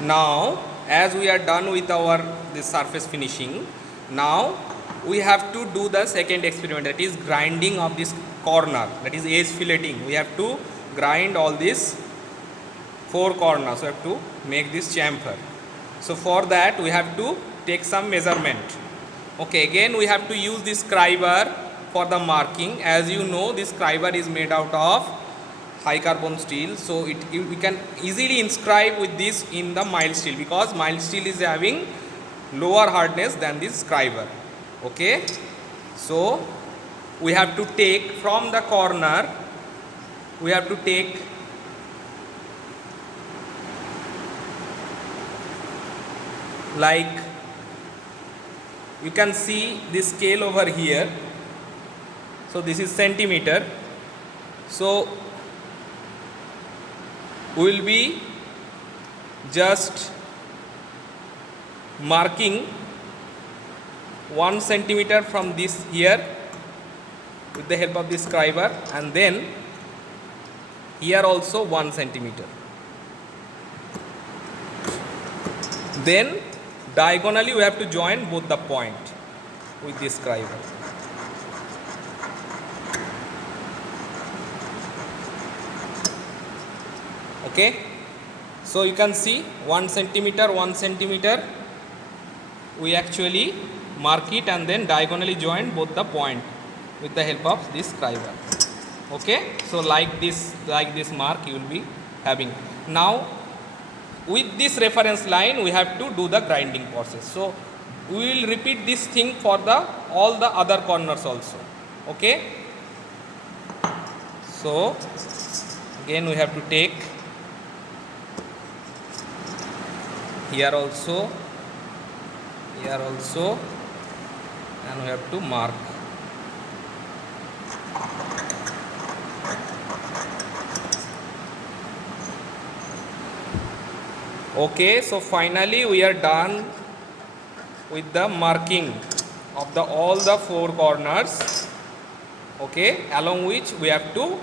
Now, as we are done with our this surface finishing, now we have to do the second experiment, that is grinding of this corner, that is edge filleting. We have to grind all these four corners. We have to make this chamfer. So for that we have to take some measurement. Okay, again we have to use this scriber for the marking. As you know, this scriber is made out of high carbon steel, so we can easily inscribe with this in the mild steel, because mild steel is having lower hardness than this scriber. Okay, so we have to take from the corner, we have to take like, you can see this scale over here. So this is centimeter. So we will be just marking 1 centimeter from this here with the help of this scriber, and then here also 1 centimeter. Then diagonally we have to join both the point with this scriber. Okay, so you can see 1 centimeter, 1 centimeter, we actually mark it and then diagonally join both the point with the help of this scriber. Okay, so like this mark you will be having. Now with this reference line we have to do the grinding process. So we will repeat this thing for the all the other corners also. Okay, so again we have to take here also, and we have to mark. Okay, so finally we are done with the marking of the all the four corners. Okay, along which we have to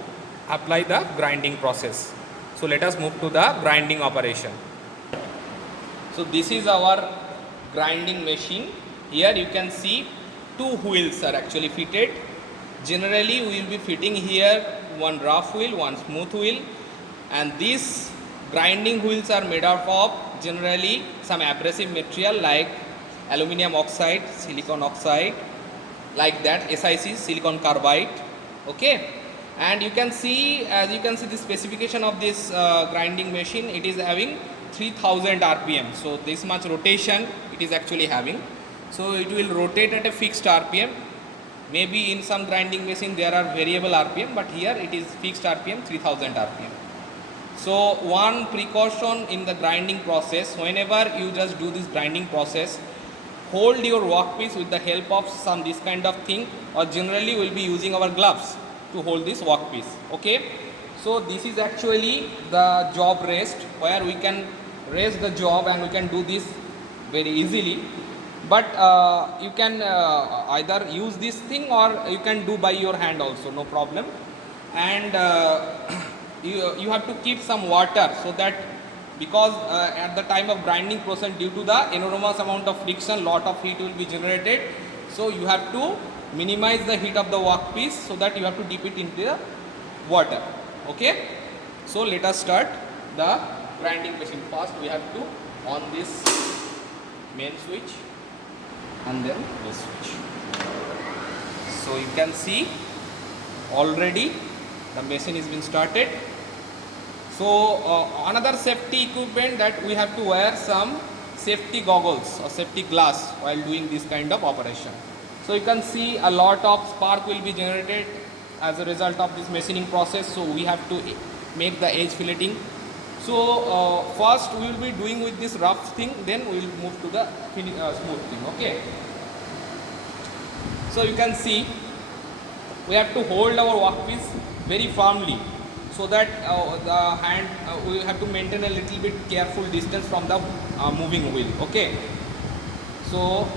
apply the grinding process. So let us move to the grinding operation. So this is our grinding machine. Here you can see two wheels are actually fitted. Generally we will be fitting here one rough wheel, one smooth wheel, and these grinding wheels are made up of generally some abrasive material like aluminum oxide, silicon oxide, like that, SiC, silicon carbide. Okay, and you can see, as you can see the specification of this grinding machine, it is having 3000 rpm. So this much rotation it is actually having. So it will rotate at a fixed rpm. Maybe in some grinding machine there are variable rpm, but here it is fixed rpm, 3000 rpm. So one precaution in the grinding process, whenever you just do this grinding process, hold your workpiece with the help of some this kind of thing, or generally we will be using our gloves to hold this workpiece. Okay, so this is actually the job rest, where we can rest the job and we can do this very easily. But you can either use this thing or you can do by your hand also, no problem. And you have to keep some water, so that because at the time of grinding process, due to the enormous amount of friction, lot of heat will be generated. So you have to minimize the heat of the workpiece, so that you have to dip it into the water. Okay, so let us start the grinding machine. First we have to on this main switch and then this switch. So you can see already the machine has been started. So another safety equipment, that we have to wear some safety goggles or safety glass while doing this kind of operation. So you can see a lot of spark will be generated as a result of this machining process. So we have to make the edge filleting. So first we will be doing with this rough thing, then we will move to the smooth thing. Okay, so you can see we have to hold our workpiece very firmly, so that the hand we have to maintain a little bit careful distance from the moving wheel. Okay, so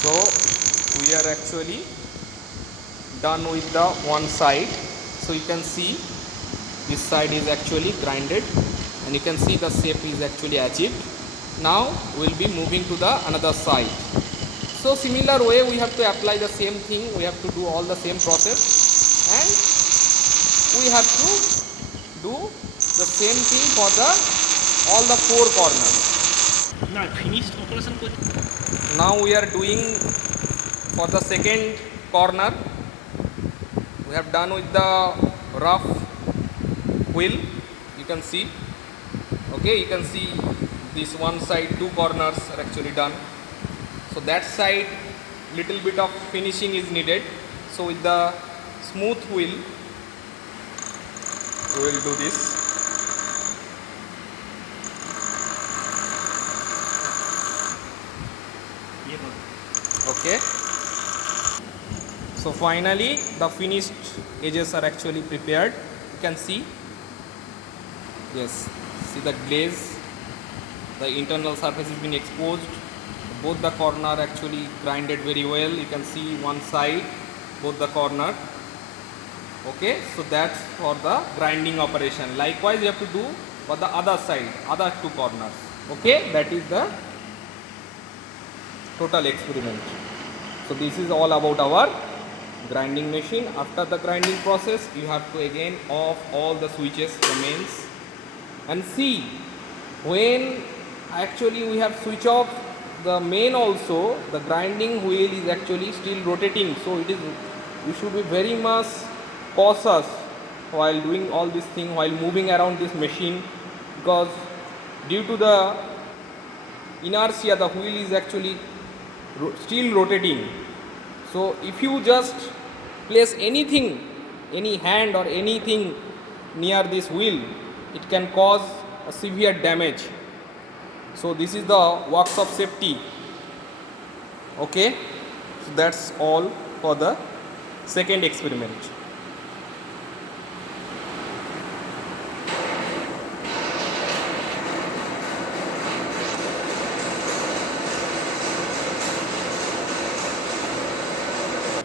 So we are actually done with the one side. So you can see this side is actually grinded and you can see the shape is actually achieved. Now we will be moving to the another side. So similar way we have to apply the same thing, we have to do all the same process and we have to do the same thing for the all the four corners. না finished operation করতে Now we are doing for the second corner. We have done with the rough wheel, you can see. Okay, you can see this one side, two corners are actually done. So that side little bit of finishing is needed. So with the smooth wheel we will do this. ইয়ে করো Okay, so finally the finished edges are actually prepared. You can see, yes, see the glaze, the internal surface has been exposed, both the corner actually grinded very well. You can see one side, both the corner. Okay, so that's for the grinding operation. Likewise you have to do for the other side, other two corners. Okay, that is the total experiment. So this is all about our grinding machine. After the grinding process you have to again off all the switches, the mains, and see when actually we have switch off the main also, the grinding wheel is actually still rotating. So it is, we should be very much cautious while doing all this thing, while moving around this machine, because due to the inertia the wheel is actually still rotating. So if you just place anything, any hand or anything near this wheel, it can cause a severe damage. So this is the workshop safety. Okay, so that's all for the second experiment.